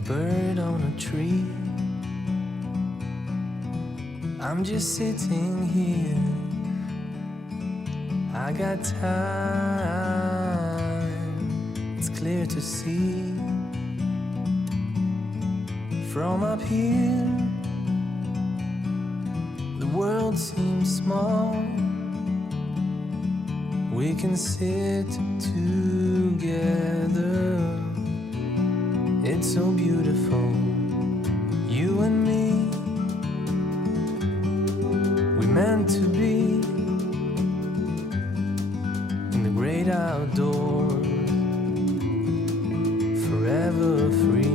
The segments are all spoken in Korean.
a bird on a tree. I'm just sitting here. I got time. It's clear to see. From up here, the world seems small. We can sit together. It's so beautiful, you and me. We meant to be in the great outdoors, forever free.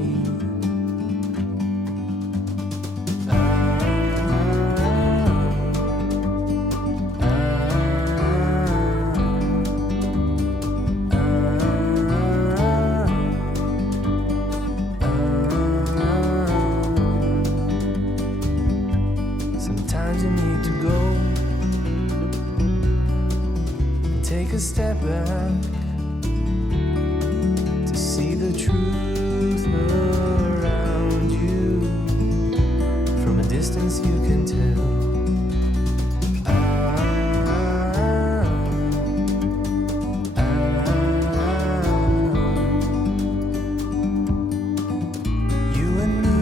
Sometimes you need to go and take a step back to see the truth around you. From a distance you can tell. You and me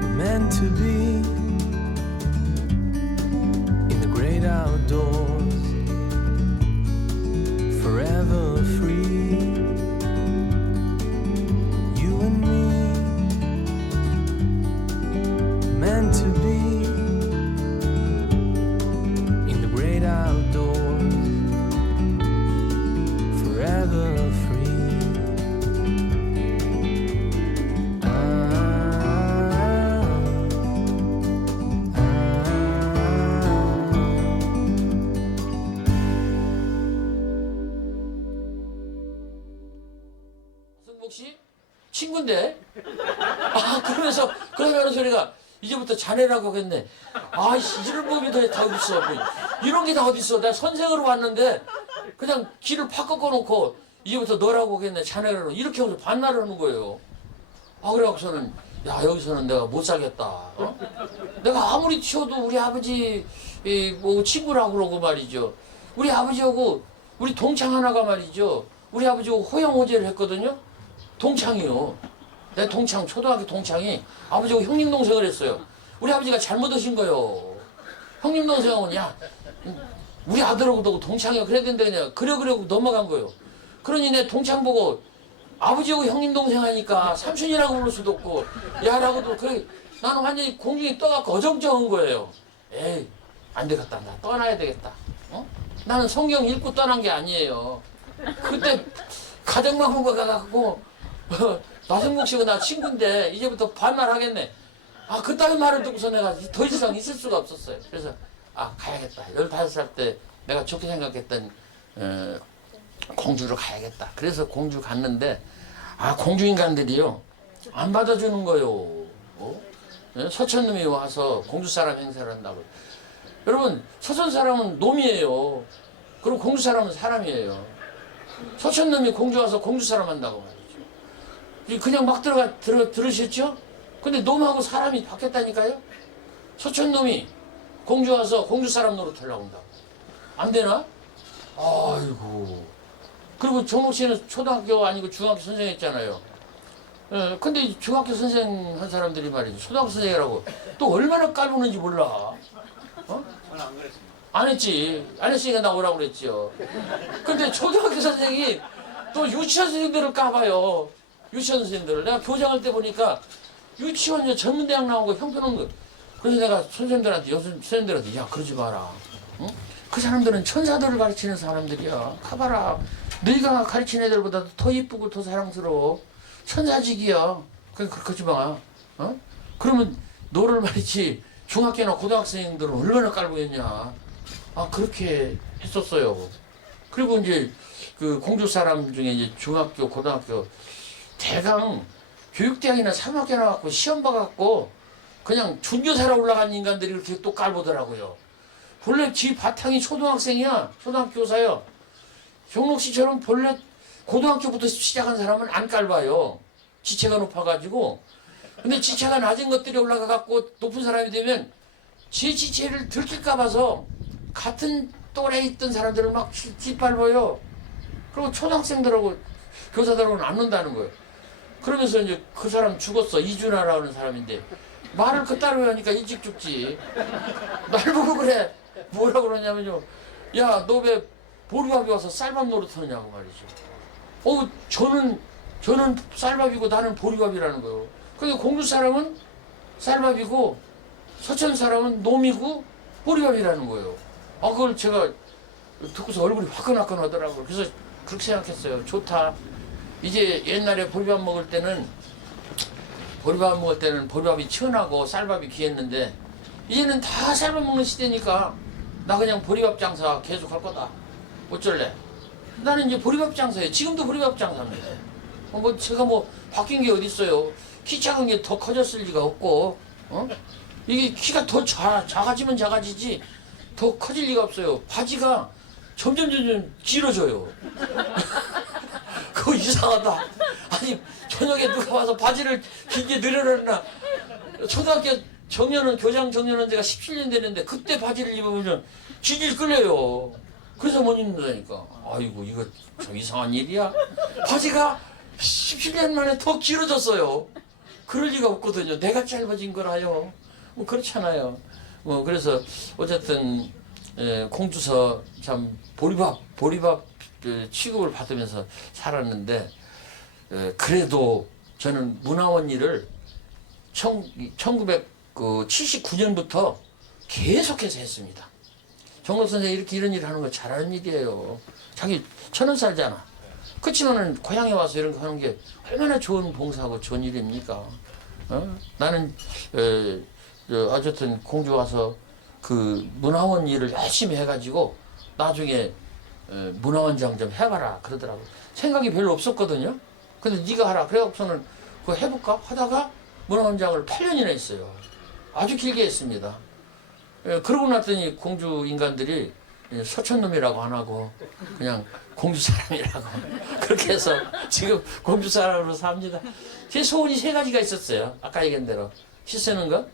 were meant to be in the great outdoors, forever free. You and me meant to be in the great outdoors, forever free. 승복 씨 친구인데 그러면서 그러면 소리가 이제부터 자네라고 하겠네. 이런 법이 다 어디 있어? 이런 게 다 어디 있어? 내가 선생으로 왔는데 그냥 길을 팍 꺾어놓고 이제부터 너라고 하겠네. 자네라고 이렇게 하면서 반말을 하는 거예요. 그래갖고서는 야 여기서는 내가 못 살겠다. 내가 아무리 치워도 우리 아버지 뭐 친구라고 그러고 말이죠. 우리 아버지하고 우리 동창 하나가 말이죠. 우리 아버지하고 호영호제를 했거든요. 동창이요. 내 동창, 초등학교 동창이 아버지하고 형님 동생을 했어요. 우리 아버지가 잘못하신 거예요. 형님 동생하고 우리 아들하고도 동창이야. 그래야 된다 그냥 그래 넘어간 거예요. 그러니 내 동창 보고 아버지하고 형님 동생 하니까 삼촌이라고 부를 수도 없고 야라고도 나는 완전히 공중에 떠갖고 어정쩡한 거예요. 에이 안 되겠다. 나 떠나야 되겠다. 나는 성경 읽고 떠난 게 아니에요. 그때 가정방문가 가갖고 나승복 씨가 나 친구인데 이제부터 반말하겠네. 그따위 말을 듣고서 내가 더 이상 있을 수가 없었어요. 그래서 가야겠다. 15살 때 내가 좋게 생각했던 공주로 가야겠다. 그래서 공주 갔는데 공주 인간들이요 안 받아주는 거요. 서천놈이 와서 공주 사람 행세를 한다고. 여러분 서천 사람은 놈이에요. 그리고 공주 사람은 사람이에요. 서천놈이 공주 와서 공주 사람 한다고 말이죠. 그냥 막 들으셨죠? 근데 놈하고 사람이 바뀌었다니까요? 서천놈이 공주 와서 공주 사람 노릇하려고 한다고. 안 되나? 아이고. 그리고 정록 씨는 초등학교 아니고 중학교 선생 했잖아요. 근데 중학교 선생 한 사람들이 말이죠. 초등학교 선생이라고 또 얼마나 깔보는지 몰라. 저는 안 그랬습니다. 안 했지. 안 했으니까 나오라고 그랬죠. 근데 초등학교 선생이 또 유치원 선생들을 까봐요. 유치원 선생들을. 내가 교장할 때 보니까 유치원 전문대학 나온 거 형편없는 거. 그래서 내가 선생님들한테, 선생님들한테 야 그러지 마라. 응? 그 사람들은 천사들을 가르치는 사람들이야. 가봐라. 너희가 가르치는 애들보다 더 이쁘고 더 사랑스러워. 천사직이야. 그러니까 그러지 마. 그러면 너를 말이지 중학교나 고등학생들은 얼마나 깔보였냐. 그렇게 했었어요. 그리고 이제 그 공주 사람 중에 이제 중학교, 고등학교 대강 교육대학이나 사막에 나왔고 시험 봐갖고 그냥 준교사로 올라간 인간들이 이렇게 또 깔보더라고요. 본래 지 바탕이 초등학생이야. 초등학교 교사야. 종록 씨처럼 본래 고등학교부터 시작한 사람은 안 깔봐요. 지체가 높아가지고. 근데 지체가 낮은 것들이 올라가갖고 높은 사람이 되면 제 지체를 들킬까 봐서 같은 또래에 있던 사람들을 막 짓밟아요. 그리고 초등학생들하고 교사들하고는 안 논다는 거예요. 그러면서 이제 그 사람 죽었어. 이준하라는 사람인데 말을 그따로 하니까 일찍 죽지. 날 보고 그래. 뭐라 그러냐면요. 야, 너 왜 보리밥이 와서 쌀밥 노릇하느냐고 말이죠. 저는 쌀밥이고 나는 보리밥이라는 거예요. 근데 공주 사람은 쌀밥이고 서천 사람은 놈이고 보리밥이라는 거예요. 아, 그걸 제가 듣고서 얼굴이 화끈화끈하더라고요. 그래서 그렇게 생각했어요. 좋다. 이제 옛날에 보리밥 먹을 때는 보리밥이 천하고 쌀밥이 귀했는데 이제는 다 쌀밥 먹는 시대니까 나 그냥 보리밥 장사 계속 할 거다. 어쩔래? 나는 이제 보리밥 장사예요. 지금도 보리밥 장사입니다. 제가 바뀐 게 어디 있어요? 키 작은 게 더 커졌을 리가 없고, 이게 키가 더 작아지면 작아지지 더 커질 리가 없어요. 바지가 점점 길어져요. 그거 이상하다. 아니, 저녁에 누가 와서 바지를 길게 늘어놨나? 초등학교 교장 정년한 지가 17년 되는데 그때 바지를 입으면 질질 끌려요. 그래서 못 입는다니까. 아이고, 이거 좀 이상한 일이야. 바지가 17년 만에 더 길어졌어요. 그럴 리가 없거든요. 내가 짧아진 거라요. 그렇잖아요. 그래서 어쨌든 공주서 참 보리밥 취급을 받으면서 살았는데, 그래도 저는 문화원 일을 1979년부터 계속해서 했습니다. 정록 선생이 이런 일을 하는 거 잘하는 일이에요. 자기 1000원 살잖아. 그렇지만은 고향에 와서 이런 거 하는 게 얼마나 좋은 봉사하고 좋은 일입니까? 나는 어쨌든 공주 와서 그 문화원 일을 열심히 해가지고 나중에 문화원장 좀 해봐라 그러더라고. 생각이 별로 없었거든요. 근데 네가 하라 그래갖고서는 그거 해볼까 하다가 문화원장을 8년이나 했어요. 아주 길게 했습니다. 그러고 났더니 공주 인간들이 서천놈이라고 안 하고 그냥 공주 사람이라고 그렇게 해서 지금 공주 사람으로 삽니다. 제 소원이 3가지가 있었어요. 아까 얘기한 대로 시 쓰는 거.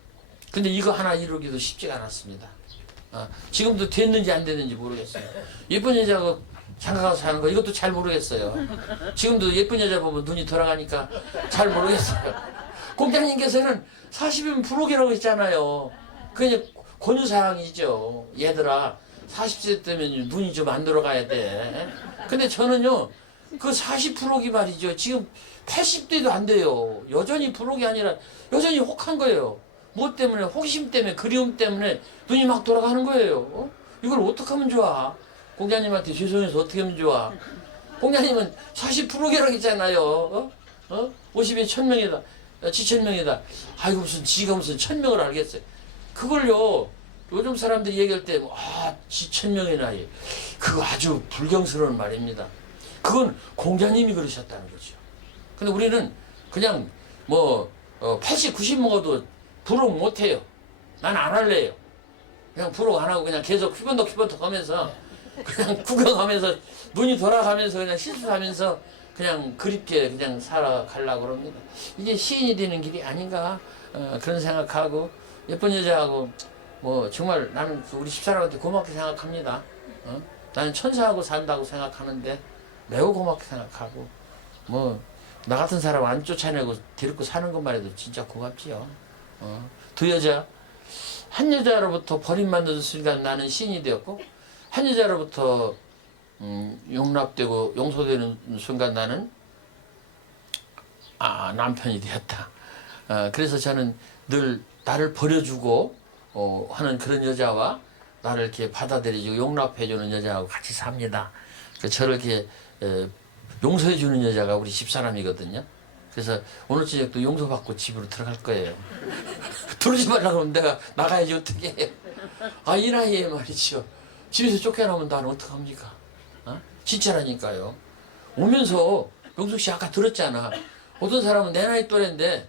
근데 이거 하나 이루기도 쉽지가 않았습니다. 지금도 됐는지 안 됐는지 모르겠어요. 예쁜 여자하고 장가가서 사는 거 이것도 잘 모르겠어요. 지금도 예쁜 여자 보면 눈이 돌아가니까 잘 모르겠어요. 공장님께서는 40이면 부록이라고 했잖아요. 그게 권유사항이죠. 얘들아 40세 때면 눈이 좀 안 돌아가야 돼. 근데 저는요 그 40%기 말이죠. 지금 80대도 안 돼요. 여전히 부록이 아니라 여전히 혹한 거예요. 뭐 때문에? 호기심 때문에, 그리움 때문에 눈이 막 돌아가는 거예요. 이걸 어떻게 하면 좋아? 공자님한테 죄송해서 어떻게 하면 좋아? 공자님은 40%라고 했잖아요. 50에 1000명이다. 지천명이다. 아이고 무슨 지가 무슨 1000명을 알겠어요. 그걸요 요즘 사람들이 얘기할 때 지천명의 나이 그거 아주 불경스러운 말입니다. 그건 공자님이 그러셨다는 거죠. 근데 우리는 그냥 80, 90 먹어도 부록 못해요. 난 안 할래요. 그냥 부록 안 하고 그냥 계속 휘번덕 하면서 그냥 구경하면서 눈이 돌아가면서 그냥 실수하면서 그냥 그립게 그냥 살아가려고 그럽니다. 이게 시인이 되는 길이 아닌가 그런 생각하고 예쁜 여자하고 정말 나는 우리 집사람한테 고맙게 생각합니다. 나는 천사하고 산다고 생각하는데 매우 고맙게 생각하고 나 같은 사람 안 쫓아내고 데리고 사는 것만 해도 진짜 고맙지요. 두 여자 한 여자로부터 버림받는 순간 나는 시인이 되었고 한 여자로부터 용납되고 용서되는 순간 나는 남편이 되었다. 그래서 저는 늘 나를 버려주고 하는 그런 여자와 나를 이렇게 받아들여주고 용납해주는 여자하고 같이 삽니다. 저를 이렇게 용서해주는 여자가 우리 집사람이거든요. 그래서 오늘 저녁도 용서받고 집으로 들어갈 거예요. 들어오지 말라고 하면 내가 나가야지 어떻게 해요. 이 나이에 말이죠. 집에서 쫓겨나면 나는 어떡합니까? 진짜라니까요. 오면서 명숙 씨 아까 들었잖아. 어떤 사람은 내 나이 또래인데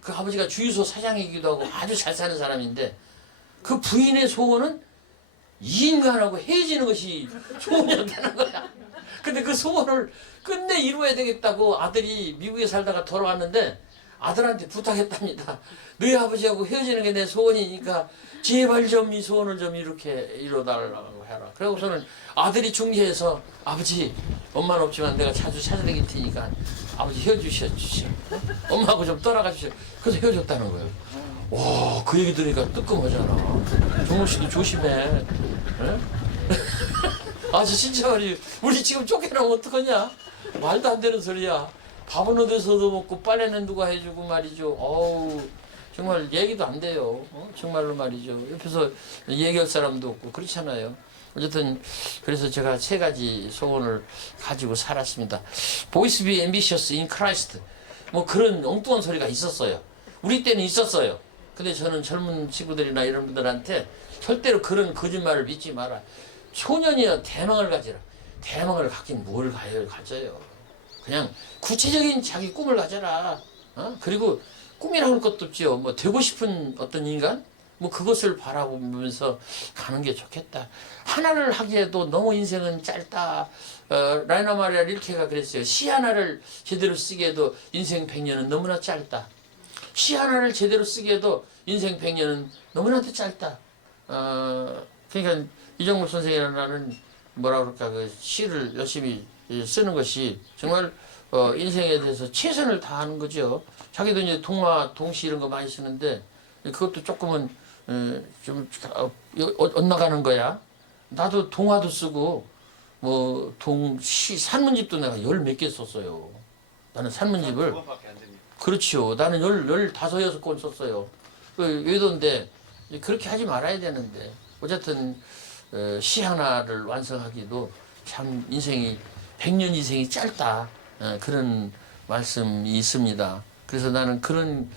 그 아버지가 주유소 사장이기도 하고 아주 잘 사는 사람인데 그 부인의 소원은 이 인간하고 헤어지는 것이 소원이었다는 거야. 근데 그 소원을 끝내 이루어야 되겠다고 아들이 미국에 살다가 돌아왔는데 아들한테 부탁했답니다. 너희 아버지하고 헤어지는 게 내 소원이니까 제발 좀 이 소원을 좀 이렇게 이뤄달라고 해라. 그러고서는 아들이 중재해서 아버지 엄마는 없지만 내가 자주 찾아다닐 테니까 아버지 헤어지셔. 엄마하고 좀 떠나가 주세요. 그래서 헤어졌다는 거예요. 와, 그 얘기 들으니까 뜨끔하잖아. 종록 씨도 조심해. 에? 아주 진짜 말이에요. 우리 지금 쫓겨나면 어떡하냐? 말도 안 되는 소리야. 밥은 어디서도 먹고 빨래는 누가 해주고 말이죠. 어우, 정말 얘기도 안 돼요. 정말로 말이죠. 옆에서 얘기할 사람도 없고 그렇잖아요. 어쨌든 그래서 제가 세 가지 소원을 가지고 살았습니다. Boys be ambitious in Christ. 뭐 그런 엉뚱한 소리가 있었어요. 우리 때는 있었어요. 근데 저는 젊은 친구들이나 이런 분들한테 절대로 그런 거짓말을 믿지 마라. 소년이여 대망을 가지라. 대망을 갖긴 뭘 가져요. 그냥 구체적인 자기 꿈을 가져라. 그리고 꿈이라는 것도 없지요. 뭐 되고 싶은 어떤 인간? 뭐 그것을 바라보면서 가는 게 좋겠다. 하나를 하기에도 너무 인생은 짧다. 라이나 마리아 릴케가 그랬어요. 시 하나를 제대로 쓰기에도 인생 100년은 너무나 짧다. 시 하나를 제대로 쓰기에도 인생 100년은 너무나도 짧다. 그러니까 이정목 선생이라는 뭐라 그럴까 그 시를 열심히 쓰는 것이 정말 인생에 대해서 최선을 다하는 거죠. 자기도 이제 동화, 동시 이런 거 많이 쓰는데 그것도 조금은 좀 엇나가는 거야. 나도 동화도 쓰고 뭐 동시 산문집도 내가 10몇 개 썼어요. 나는 산문집을. 두 번밖에 안 됩니다. 그렇죠. 나는 15, 6권 썼어요. 외도인데 그렇게 하지 말아야 되는데 어쨌든 시 하나를 완성하기도 참 인생이 100년 인생이 짧다. 그런 말씀이 있습니다. 그래서 나는 그런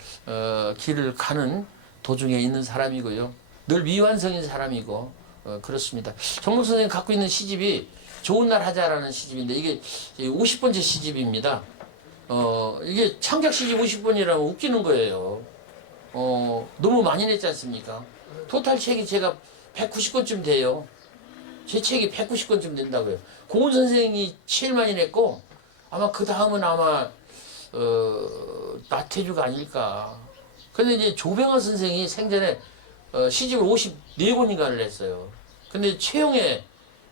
길을 가는 도중에 있는 사람이고요. 늘 미완성인 사람이고 그렇습니다. 정목 선생님 갖고 있는 시집이 좋은 날 하자라는 시집인데 이게 50번째 시집입니다. 이게 창작 시집 50번이라면 웃기는 거예요. 너무 많이 냈지 않습니까? 토탈 책이 제가 190권쯤 돼요. 제 책이 190권쯤 된다고요. 고은 선생이 제일 많이 냈고 아마 그 다음은 아마 나태주가 아닐까. 근데 이제 조병헌 선생이 생전에 시집을 54권인가를 냈어요. 근데 최영애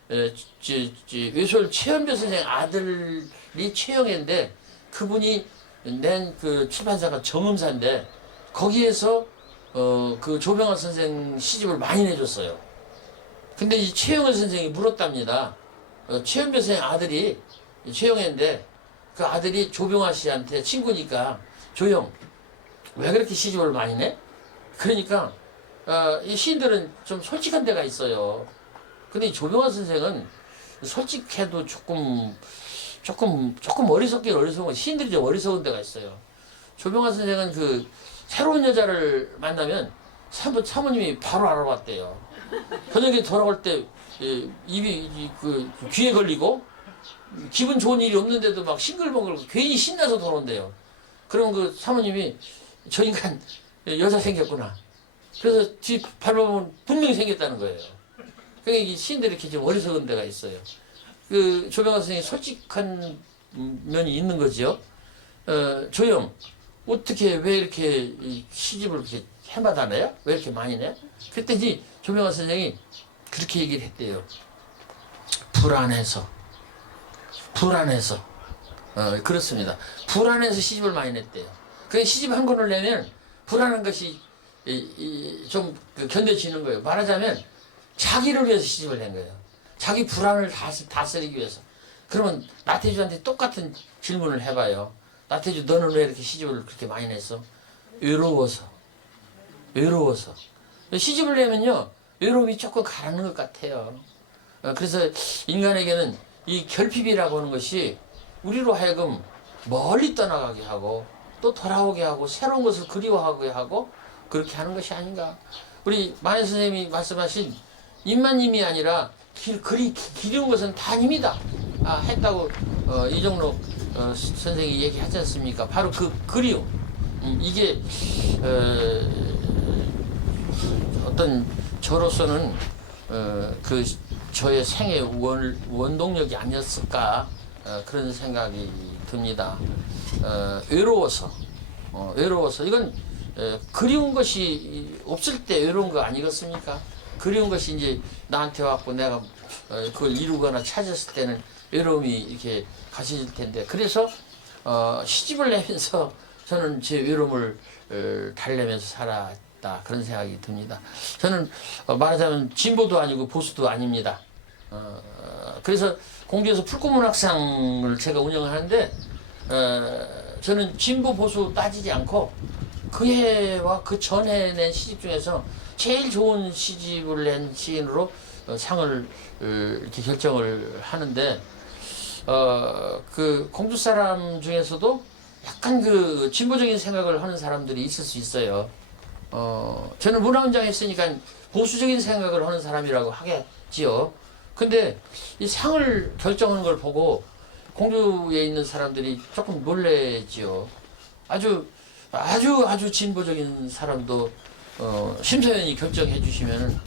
외솔 최연배 선생 아들이 최영애인데 그분이 낸 그 출판사가 정음사인데 거기에서 그 조병헌 선생 시집을 많이 내줬어요. 근데 이 최영애 선생이 물었답니다. 최연배 선생 아들이 최영애인데 그 아들이 조병환 씨한테 친구니까 조영 왜 그렇게 시집을 많이 내? 그러니까 이 시인들은 좀 솔직한 데가 있어요. 근데 이 조병환 선생은 솔직해도 조금 어리석긴 어리석은 시인들이 좀 어리석은 데가 있어요. 조병환 선생은 그 새로운 여자를 만나면 사모님이 바로 알아봤대요. 저녁에 돌아올 때 입이 그 귀에 걸리고 기분 좋은 일이 없는데도 막 싱글벙글 괜히 신나서 돌아온대요. 그럼 그 사모님이 저 인간 여자 생겼구나. 그래서 뒤 밟아보면 분명히 생겼다는 거예요. 그러니까 이 시인들이 이렇게 좀 어리석은 데가 있어요. 그 조병환 선생이 솔직한 면이 있는 거죠. 조영 어떻게 왜 이렇게 시집을 이렇게 해마다 내요? 왜 이렇게 많이 내? 그랬더니 조병환 선생이 그렇게 얘기를 했대요. 불안해서. 그렇습니다. 불안해서 시집을 많이 냈대요. 그 시집 한 권을 내면 불안한 것이 좀 견뎌지는 거예요. 말하자면 자기를 위해서 시집을 낸 거예요. 자기 불안을 다스리기 위해서. 그러면 나태주한테 똑같은 질문을 해봐요. 나태주 너는 왜 이렇게 시집을 그렇게 많이 냈어? 외로워서. 시집을 내면요 외로움이 조금 가라앉는 것 같아요. 그래서 인간에게는 이 결핍이라고 하는 것이 우리로 하여금 멀리 떠나가게 하고 또 돌아오게 하고 새로운 것을 그리워하게 하고 그렇게 하는 것이 아닌가. 우리 만해 선생님이 말씀하신 입만 힘이 아니라 기리운 것은 다 힘이다. 했다고 이정록 선생이 얘기하지 않습니까? 바로 그 그리움. 이게 어떤 저로서는 그 저의 생의 원동력이 아니었을까 그런 생각이 듭니다. 외로워서 이건 그리운 것이 없을 때 외로운 거 아니겠습니까? 그리운 것이 이제 나한테 왔고 내가 그걸 이루거나 찾았을 때는 외로움이 이렇게 가실 텐데, 그래서 시집을 내면서 저는 제 외로움을 달래면서 살았다, 그런 생각이 듭니다. 저는 말하자면 진보도 아니고 보수도 아닙니다. 그래서 공주에서 풀꽃문학상을 제가 운영하는데, 저는 진보 보수 따지지 않고 그 해와 그 전해 낸 시집 중에서 제일 좋은 시집을 낸 시인으로 상을 이렇게 결정을 하는데, 그 공주 사람 중에서도 약간 그 진보적인 생각을 하는 사람들이 있을 수 있어요. 저는 문화원장에 있으니까 보수적인 생각을 하는 사람이라고 하겠지요. 근데 이 상을 결정하는 걸 보고 공주에 있는 사람들이 조금 놀래지요. 아주 진보적인 사람도 심사위원이 결정해 주시면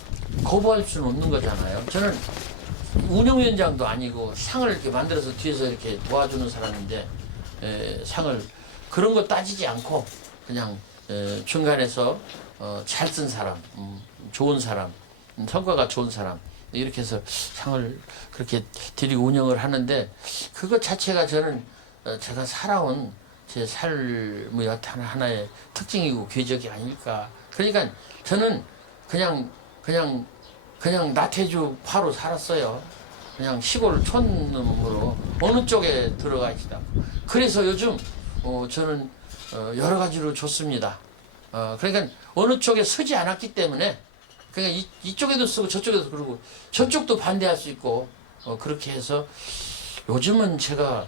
거부할 수는 없는 거잖아요. 저는 운영위원장도 아니고 상을 이렇게 만들어서 뒤에서 이렇게 도와주는 사람인데, 상을 그런 거 따지지 않고 그냥 중간에서 잘 쓴 사람, 좋은 사람, 성과가 좋은 사람, 이렇게 해서 상을 그렇게 드리고 운영을 하는데, 그것 자체가 저는 제가 살아온 제 삶의 어떤 하나의 특징이고 궤적이 아닐까. 그러니까 저는 그냥 나태주 파로 살았어요. 그냥 시골 촌놈으로 어느 쪽에 들어가 있다. 그래서 요즘 저는 여러 가지로 좋습니다. 그러니까 어느 쪽에 서지 않았기 때문에 그냥 이쪽에도 쓰고 저쪽에도 그러고 저쪽도 반대할 수 있고, 그렇게 해서 요즘은 제가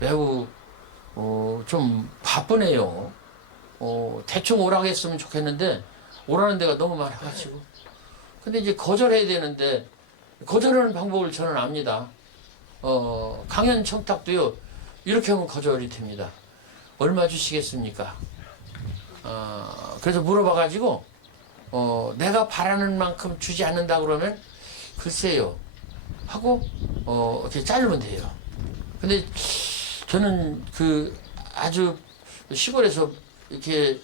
매우 좀 바쁘네요. 대충 오라고 했으면 좋겠는데 오라는 데가 너무 많아가지고, 근데 이제 거절해야 되는데 거절하는 방법을 저는 압니다. 강연 청탁도요, 이렇게 하면 거절이 됩니다. 얼마 주시겠습니까? 그래서 물어봐가지고 내가 바라는 만큼 주지 않는다 그러면 글쎄요 하고 이렇게 자르면 돼요. 근데 저는 그 아주 시골에서 이렇게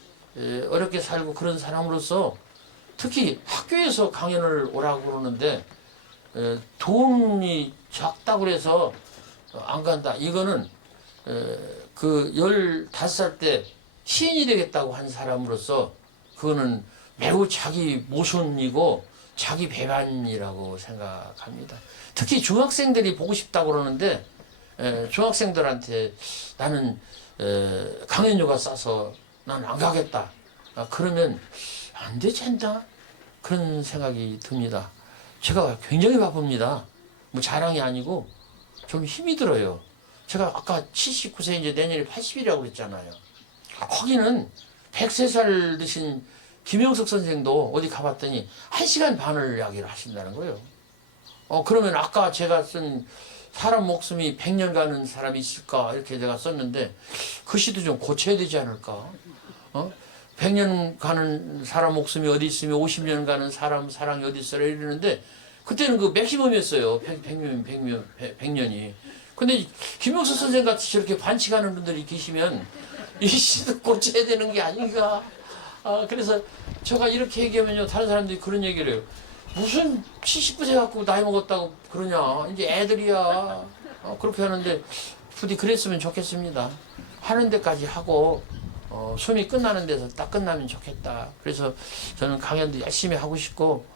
어렵게 살고 그런 사람으로서 특히 학교에서 강연을 오라고 그러는데 돈이 작다고 해서 안 간다. 이거는 그 15살 때 시인이 되겠다고 한 사람으로서 그거는 매우 자기 모순이고 자기 배반이라고 생각합니다. 특히 중학생들이 보고 싶다고 그러는데 중학생들한테 나는 강연료가 싸서 난 안 가겠다. 그러면 안 되지 않나? 그런 생각이 듭니다. 제가 굉장히 바쁩니다. 뭐 자랑이 아니고 좀 힘이 들어요. 제가 아까 79세 이제 내년에 80이라고 그랬잖아요. 거기는 103살 드신 김영석 선생도 어디 가봤더니 1시간 반을 이야기를 하신다는 거예요. 그러면 아까 제가 쓴 사람 목숨이 100년 가는 사람이 있을까 이렇게 제가 썼는데 그 시도 좀 고쳐야 되지 않을까? 100년 가는 사람 목숨이 어디 있으면 50년 가는 사람 사랑이 어디 있어라 이러는데 그때는 그 맥시멈이었어요. 100년이. 근데 김영석 선생 같이 저렇게 반칙하는 분들이 계시면 이 시도 고쳐야 되는 게 아닌가. 그래서 제가 이렇게 얘기하면요, 다른 사람들이 그런 얘기를 해요. 무슨 79세 갖고 나이 먹었다고 그러냐. 이제 애들이야. 그렇게 하는데 부디 그랬으면 좋겠습니다. 하는 데까지 하고 숨이 끝나는 데서 딱 끝나면 좋겠다. 그래서 저는 강연도 열심히 하고 싶고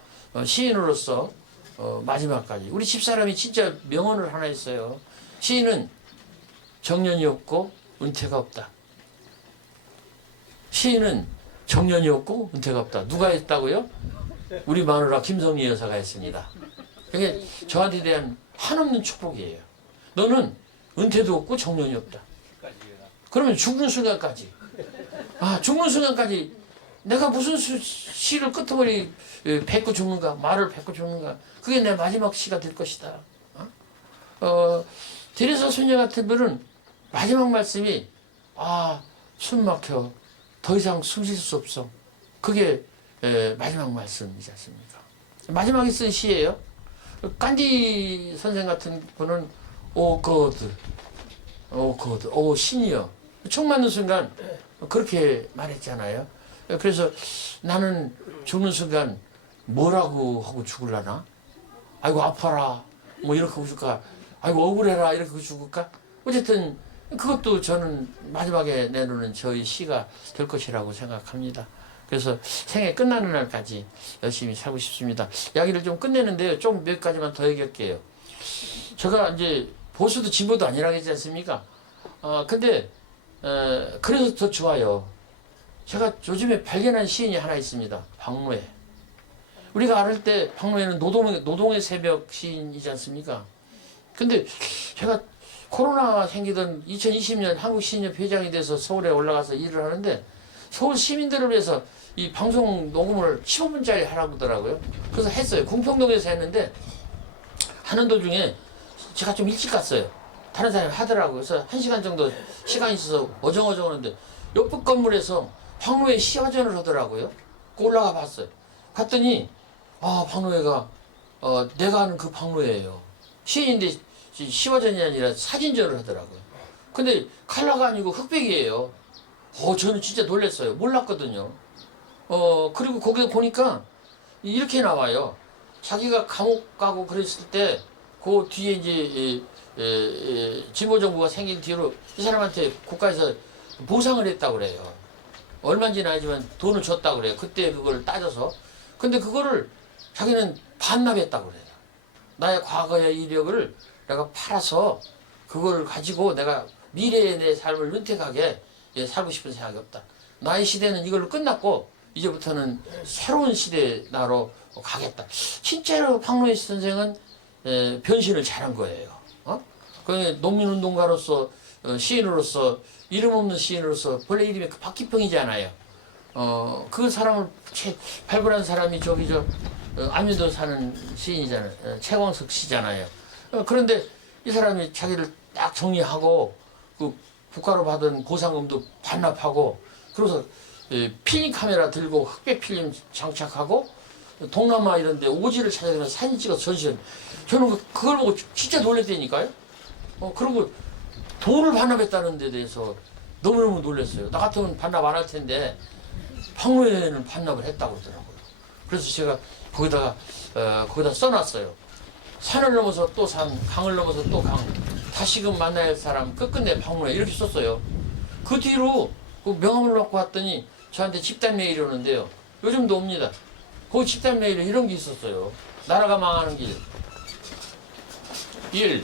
시인으로서 마지막까지. 우리 집사람이 진짜 명언을 하나 했어요. 시인은 정년이 없고 은퇴가 없다. 시인은 정년이 없고 은퇴가 없다. 누가 했다고요? 우리 마누라 김성희 여사가 했습니다. 그게 저한테 대한 한없는 축복이에요. 너는 은퇴도 없고 정년이 없다. 그러면 죽는 순간까지. 죽는 순간까지 내가 무슨 시를 끄트머리 뱉고 죽는가, 말을 뱉고 죽는가. 그게 내 마지막 시가 될 것이다. 데레사 손녀 같은 분은 마지막 말씀이 숨 막혀. 더 이상 숨 쉴 수 없어. 그게 마지막 말씀이지 않습니까? 마지막에 쓴 시예요. 깐디 선생 같은 분은 오 신이여. 총 맞는 순간 그렇게 말했잖아요. 그래서 나는 죽는 순간 뭐라고 하고 죽을라나? 아이고 아파라 뭐 이렇게 하고 죽을까? 아이고 억울해라 이렇게 하고 죽을까? 어쨌든 그것도 저는 마지막에 내놓는 저희 시가 될 것이라고 생각합니다. 그래서 생애 끝나는 날까지 열심히 살고 싶습니다. 이야기를 좀 끝내는데요. 좀 몇 가지만 더 얘기할게요. 제가 이제 보수도 진보도 아니라고 했지 않습니까? 근데 그래서 더 좋아요. 제가 요즘에 발견한 시인이 하나 있습니다. 박노해. 우리가 알을 때 박노해는 노동의 새벽 시인이지 않습니까? 근데 제가 코로나 생기던 2020년 한국시인협 회장이 돼서 서울에 올라가서 일을 하는데 서울 시민들을 위해서 이 방송 녹음을 15분짜리 하라고 하더라고요. 그래서 했어요. 궁평동에서 했는데 하는 도중에 제가 좀 일찍 갔어요. 다른 사람이 하더라고요. 그래서 1시간 정도 시간이 있어서 어정어정 하는데 옆 건물에서 박노해 시화전을 하더라고요. 올라가 봤어요. 갔더니 박노해가 내가 아는 그 박노해예요. 시인인데 시화전이 아니라 사진전을 하더라고요. 근데 칼라가 아니고 흑백이에요. 저는 진짜 놀랐어요. 몰랐거든요. 그리고 거기에 보니까 이렇게 나와요. 자기가 감옥 가고 그랬을 때 그 뒤에 이제 진보정부가 생긴 뒤로 이 사람한테 국가에서 보상을 했다고 그래요. 얼마인지는 아니지만 돈을 줬다고 그래요. 그때 그걸 따져서. 근데 그거를 자기는 반납했다고 그래요. 나의 과거의 이력을 내가 팔아서 그걸 가지고 내가 미래의 내 삶을 윤택하게 살고 싶은 생각이 없다. 나의 시대는 이걸로 끝났고 이제부터는 새로운 시대 나로 가겠다. 진짜로 박노해 선생은 변신을 잘한 거예요. 그 농민운동가로서 시인으로서 이름 없는 시인으로서 본래 이름이 박기평이잖아요. 그 사람을 발굴한 사람이 안면도 사는 시인이잖아요. 최광석 씨잖아요. 그런데 이 사람이 자기를 딱 정리하고 그 국가로 받은 보상금도 반납하고 그래서 필름 카메라 들고 흑백 필름 장착하고 동남아 이런 데 오지를 찾아다니면서 사진 찍어서 전시한. 저는 그걸 보고 진짜 놀랬다니까요. 그리고 돈을 반납했다는 데 대해서 너무너무 놀랐어요. 나 같으면 반납 안 할 텐데 박노해는 반납을 했다고 그러더라고요. 그래서 제가 거기다 써놨어요. 산을 넘어서 또 산, 강을 넘어서 또 강, 다시금 만나야 할 사람 끝끝내 박노해 이렇게 썼어요. 그 뒤로 그 명함을 놓고 왔더니 저한테 집단 메일이 오는데요. 요즘도 옵니다. 그 집단 메일에 이런 게 있었어요. 나라가 망하는 길. 1.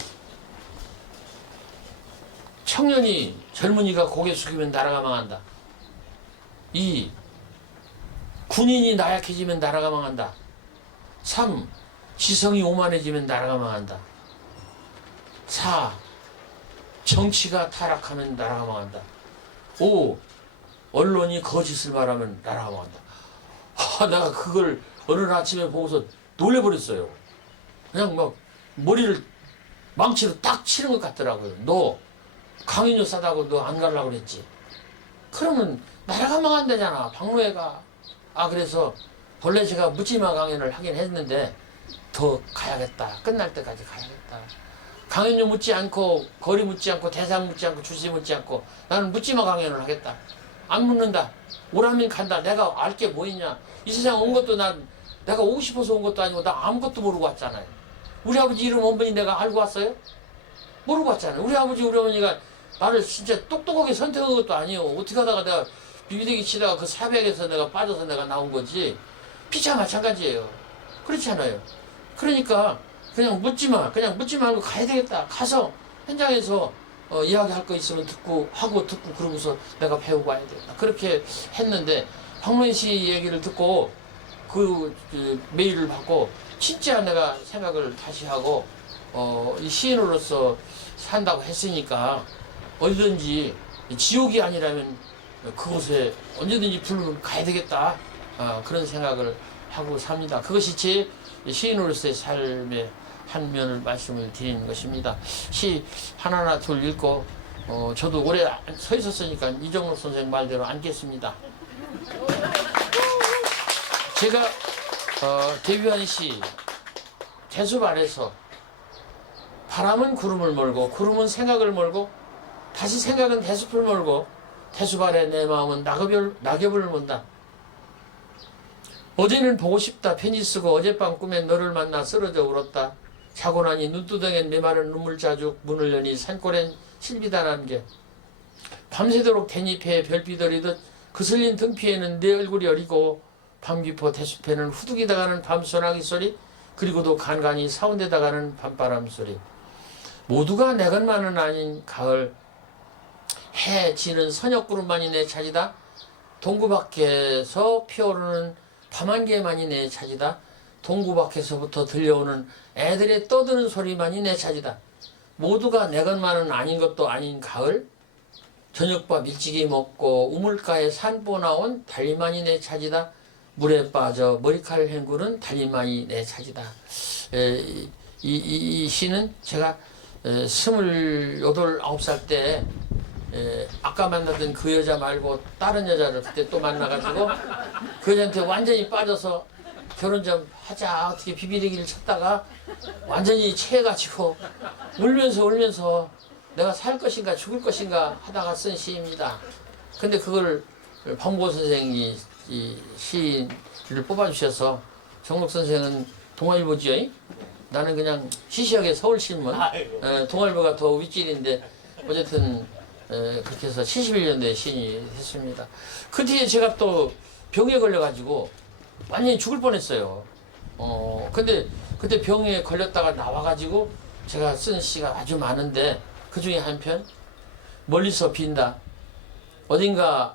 젊은이가 고개 숙이면 나라가 망한다. 2. 군인이 나약해지면 나라가 망한다. 3. 지성이 오만해지면 나라가 망한다. 4. 정치가 타락하면 나라가 망한다. 5. 언론이 거짓을 말하면 나라가 망한다. 내가 그걸 어느 아침에 보고서 놀래버렸어요. 그냥 막 머리를 망치로 딱 치는 것 같더라고요. 너 강연료 싸다고 너 안 가려고 그랬지. 그러면 나라가 망한다잖아, 박노해가. 그래서 본래 제가 묻지마 강연을 하긴 했는데 더 가야겠다. 끝날 때까지 가야겠다. 강연료 묻지 않고 거리 묻지 않고 대상 묻지 않고 주제 묻지 않고 나는 묻지마 강연을 하겠다. 안 묻는다. 오라면 간다. 내가 알 게 뭐 있냐. 이 세상 온 것도 내가 오고 싶어서 온 것도 아니고 나 아무것도 모르고 왔잖아요. 우리 아버지 이름 어머니 내가 알고 왔어요? 모르고 왔잖아요. 우리 아버지 우리 어머니가 나를 진짜 똑똑하게 선택한 것도 아니에요. 어떻게 하다가 내가 비비대기 치다가 그 사백에서 내가 빠져서 내가 나온 거지. 피차 마찬가지예요. 그렇지 않아요. 그러니까 그냥 묻지 말고 가야 되겠다. 가서 현장에서 이야기할 거 있으면 듣고 그러고서 내가 배우고 와야 되겠다. 그렇게 했는데 박노해 씨 얘기를 듣고 그 메일을 받고 진짜 내가 생각을 다시 하고 이 시인으로서 산다고 했으니까 어디든지 지옥이 아니라면 그곳에 언제든지 부르면 가야 되겠다. 그런 생각을 하고 삽니다. 그것이 제 시인으로서의 삶의 한 면을 말씀을 드리는 것입니다. 시 하나하나 둘 읽고 저도 오래 서 있었으니까 이정록 선생 말대로 앉겠습니다. 제가 데뷔한 시 대숲 아래서 바람은 구름을 몰고 구름은 생각을 몰고 다시 생각은 대숲을 몰고 대숲 아래 내 마음은 낙엽을 문다. 어제는 보고 싶다 편지 쓰고 어젯밤 꿈에 너를 만나 쓰러져 울었다. 자고 나니 눈두덩엔 메마른 눈물 자죽 문을 여니 산골엔 실비단 안개. 밤새도록 댄잎에 별빛 어리듯 그슬린 등피에는 내 얼굴이 어리고 밤기포 대숲에는 후둑이다 가는 밤소나기 소리 그리고도 간간히 사운데다 가는 밤바람 소리. 모두가 내 것만은 아닌 가을 해 지는 선역구름만이 내 차지다. 동구 밖에서 피어오르는 밤 한 개만이 내 차지다. 동구 밖에서부터 들려오는 애들의 떠드는 소리만이 내 차지다. 모두가 내 것만은 아닌 것도 아닌 가을 저녁밥 일찍이 먹고 우물가에 산보 나온 달리만이 내 차지다. 물에 빠져 머리칼 헹구는 달리만이 내 차지다. 이 시는 제가 29살 때 아까 만나던 그 여자 말고 다른 여자를 그때 또 만나가지고 그 여자한테 완전히 빠져서 결혼 좀 하자 어떻게 비비리기를 쳤다가 완전히 체해가지고 울면서 내가 살 것인가 죽을 것인가 하다가 쓴 시입니다. 근데 그걸 범고 선생이 이 시를 뽑아주셔서 정록 선생은 동아일보지요? 나는 그냥 시시하게 서울신문 동아일보가 더 윗줄인데 어쨌든 그렇게 해서 71년도에 시인이 됐습니다. 그 뒤에 제가 또 병에 걸려가지고 완전히 죽을 뻔했어요. 근데 그때 병에 걸렸다가 나와가지고 제가 쓴 시가 아주 많은데 그 중에 한 편 멀리서 빈다. 어딘가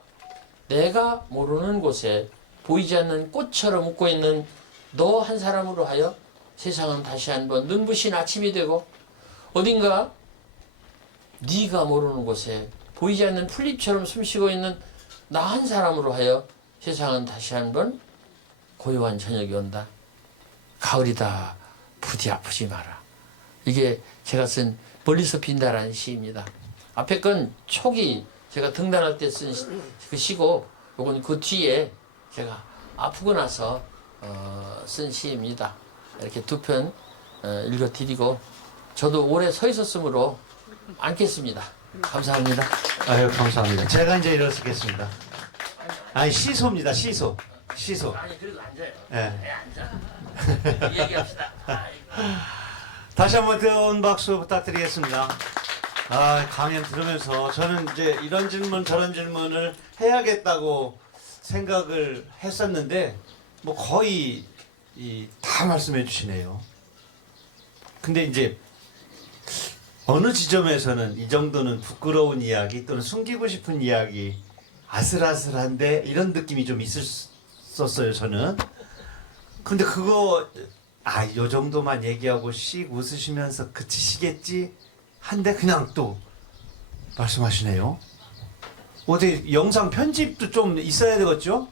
내가 모르는 곳에 보이지 않는 꽃처럼 웃고 있는 너 한 사람으로 하여 세상은 다시 한번 눈부신 아침이 되고 어딘가 네가 모르는 곳에 보이지 않는 풀잎처럼 숨쉬고 있는 나 한 사람으로 하여 세상은 다시 한번 고요한 저녁이 온다. 가을이다. 부디 아프지 마라. 이게 제가 쓴 멀리서 빈다라는 시입니다. 앞에 건 초기 제가 등단할 때 쓴 그 시고 요건 그 뒤에 제가 아프고 나서 쓴 시입니다. 이렇게 두 편 읽어드리고 저도 오래 서 있었으므로 앉겠습니다. 감사합니다. 아유, 감사합니다. 제가 이제 일어서겠습니다. 아니, 시소입니다. 시소. 아니 그래도 앉아요. 예. 앉아. 얘기합시다. 다시 한번 뜨거운 박수 부탁드리겠습니다. 아, 강연 들으면서 저는 이제 이런 질문 저런 질문을 해야겠다고 생각을 했었는데 뭐 거의 다 말씀해 주시네요. 근데 이제 어느 지점에서는 이 정도는 부끄러운 이야기 또는 숨기고 싶은 이야기 아슬아슬한데 이런 느낌이 좀 있었어요, 저는. 근데 그거 요 정도만 얘기하고 씩 웃으시면서 그치시겠지 한데 그냥 또 말씀하시네요. 어디 영상 편집도 좀 있어야 되겠죠?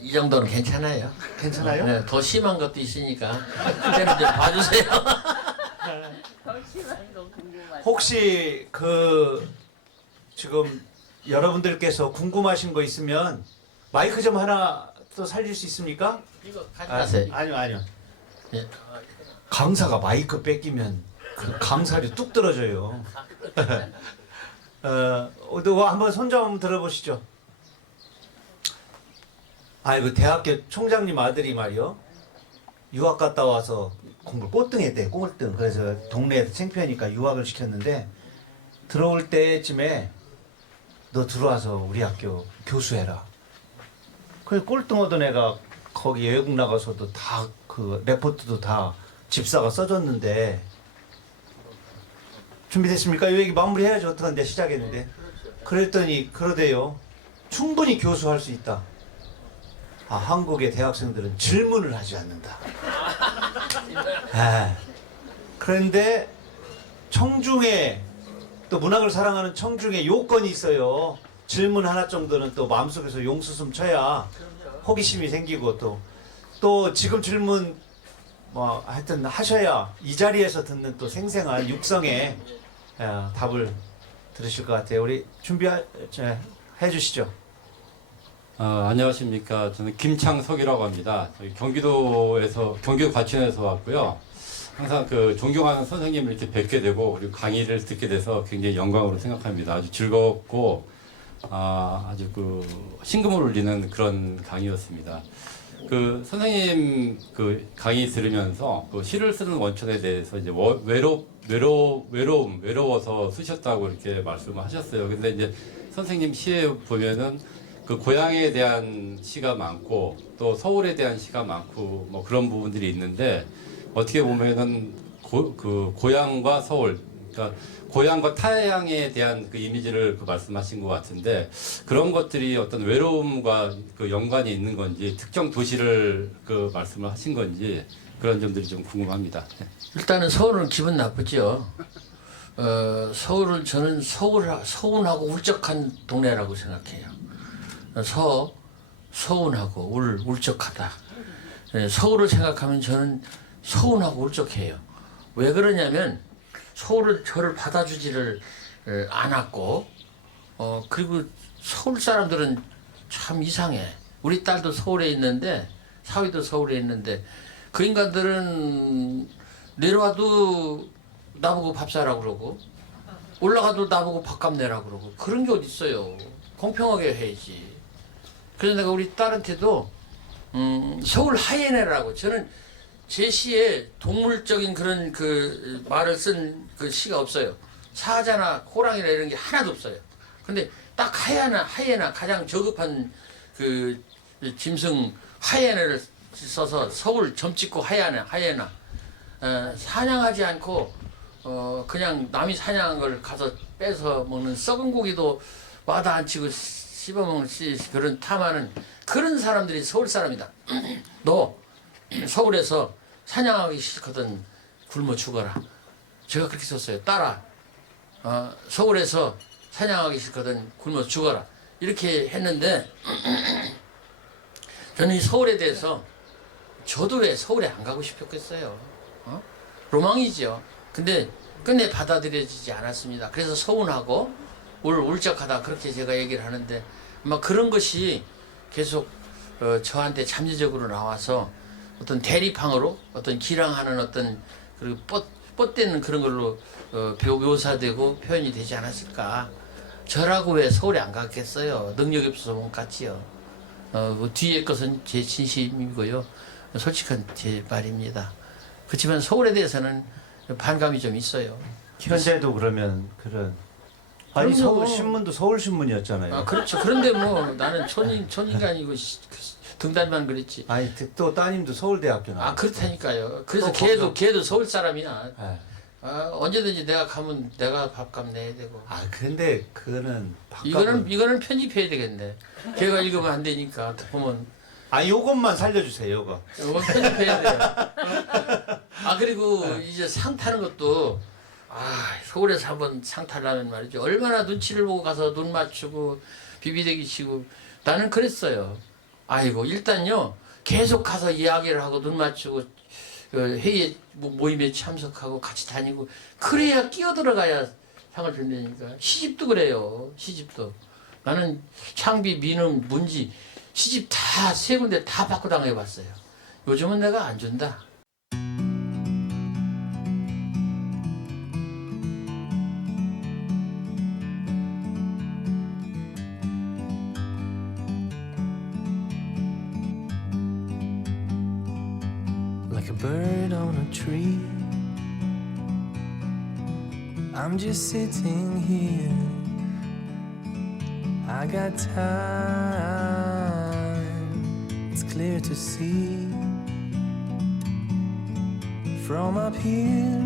이 정도는 괜찮아요. 괜찮아요? 네, 더 심한 것도 있으니까 그때는 좀 봐주세요. 더 심한 거 궁금하다. 혹시 지금 여러분들께서 궁금하신 거 있으면 마이크 좀 하나 또 살릴 수 있습니까? 이거 가져가세요. 아니요. 예. 강사가 마이크 뺏기면 그 강사료 뚝 떨어져요. 너 한번 손 좀 들어보시죠. 그 대학교 총장님 아들이 말이요. 유학 갔다 와서 공부를 꼴등했대. 꼴등. 그래서 동네에서 창피하니까 유학을 시켰는데 들어올 때쯤에 너 들어와서 우리 학교 교수해라. 그래서 꼴등 하던 애가 거기 외국 나가서도 다 그 레포트도 다 집사가 써줬는데 준비됐습니까? 이 얘기 마무리해야지 어떡한데 시작했는데 그랬더니 그러대요. 충분히 교수할 수 있다. 한국의 대학생들은 질문을 하지 않는다. 그런데 청중에 또 문학을 사랑하는 청중에 요건이 있어요. 질문 하나 정도는 또 마음속에서 용수숨 쳐야 호기심이 생기고 또 지금 질문 뭐 하여튼 하셔야 이 자리에서 듣는 또 생생한 육성의 답을 들으실 것 같아요. 우리 준비해 주시죠. 안녕하십니까. 저는 김창석이라고 합니다. 저희 경기도 과천에서 왔고요. 항상 그 존경하는 선생님을 이렇게 뵙게 되고 그리고 강의를 듣게 돼서 굉장히 영광으로 생각합니다. 아주 즐겁고 아주 그 심금을 울리는 그런 강의였습니다. 그 선생님 그 강의 들으면서 그 시를 쓰는 원천에 대해서 이제 외로워서 쓰셨다고 이렇게 말씀을 하셨어요. 근데 이제 선생님 시에 보면은 그 고향에 대한 시가 많고 또 서울에 대한 시가 많고 뭐 그런 부분들이 있는데 어떻게 보면은 그 고향과 서울, 그러니까 고향과 타향에 대한 그 이미지를 그 말씀하신 것 같은데 그런 것들이 어떤 외로움과 그 연관이 있는 건지 특정 도시를 그 말씀을 하신 건지 그런 점들이 좀 궁금합니다. 일단은 서울은 기분 나쁘죠. 서울을 저는 서운하고 울적한 동네라고 생각해요. 서운하고 울적하다. 서울을 생각하면 저는 서운하고 울적해요. 왜 그러냐면 서울은 저를 받아주지를 않았고 그리고 서울 사람들은 참 이상해. 우리 딸도 서울에 있는데 사위도 서울에 있는데 그 인간들은 내려와도 나보고 밥 사라 그러고 올라가도 나보고 밥값 내라 그러고 그런 게 어디 있어요. 공평하게 해야지. 그래서 내가 우리 딸한테도 서울 하이에나라고 저는 제 시에 동물적인 그런 그 말을 쓴 그 시가 없어요. 사자나 호랑이나 이런 게 하나도 없어요. 근데 딱 하이에나 가장 저급한 그 짐승 하이에나를 써서 서울 점 찍고 하이에나 사냥하지 않고 그냥 남이 사냥한 걸 가서 빼서 먹는 썩은 고기도 와다 안 치고 씹어먹는 그런 탐하는 그런 사람들이 서울 사람이다. 너 서울에서 사냥하기 싫거든 굶어 죽어라. 제가 그렇게 썼어요. 딸아 서울에서 사냥하기 싫거든 굶어 죽어라. 이렇게 했는데 저는 이 서울에 대해서 저도 왜 서울에 안 가고 싶었겠어요. 로망이죠. 근데 끝내 받아들여지지 않았습니다. 그래서 서운하고 울적하다 그렇게 제가 얘기를 하는데 아마 그런 것이 계속 저한테 잠재적으로 나와서 어떤 대립항으로 어떤 기량하는 어떤 그리고 뻗대는 그런 걸로 묘사되고 표현이 되지 않았을까. 저라고 왜 서울에 안 갔겠어요. 능력이 없어서 못 갔지요. 뭐 뒤에 것은 제 진심이고요. 솔직한 제 말입니다. 그렇지만 서울에 대해서는 반감이 좀 있어요. 현재도 그러면 그런 아니 그럼요. 서울 신문도 서울 신문이었잖아요. 그렇죠. 그런데 뭐 나는 촌인간이고 등단만 그랬지. 아니 또 따님도 서울대학교 나왔어요. 그렇다니까요. 그래서 또 걔도 서울 사람이야. 네. 언제든지 내가 가면 내가 밥값 내야 되고. 근데 그거는 이거는 편집해야 되겠네. 걔가 읽으면 안 되니까 보면. 요것만 살려주세요. 요거. 이거 편집해야 돼요. 그리고 이제 상 타는 것도 서울에서 한번 상 타려면 말이죠. 얼마나 눈치를 보고 가서 눈 맞추고 비비대기 치고 나는 그랬어요. 일단요 계속 가서 이야기를 하고 눈 맞추고 회의에 모임에 참석하고 같이 다니고 그래야 끼어들어가야 상을 준다니까. 시집도 그래요. 시집도 나는 창비, 민음, 문지 시집 다 세 군데 다 받고 당해봤어요. 요즘은 내가 안 준다. Like a bird on a tree, I'm just sitting here. I got time, it's clear to see. From up here,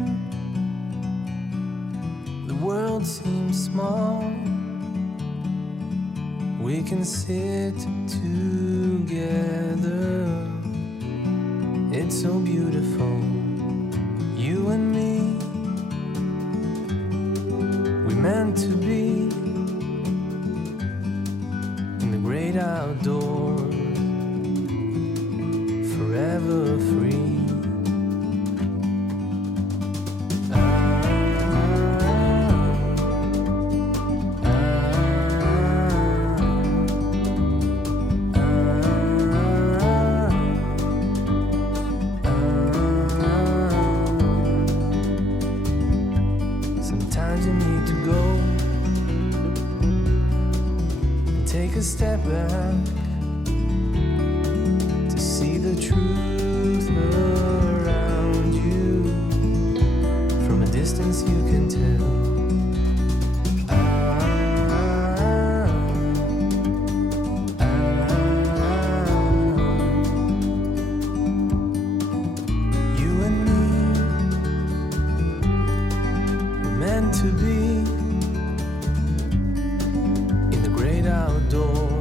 the world seems small. We can sit together. It's so beautiful, you and me. We meant to be in the great outdoors, forever free. take a step back to see the truth around you. From a distance you can tell. You and me were meant to be in the great outdoors.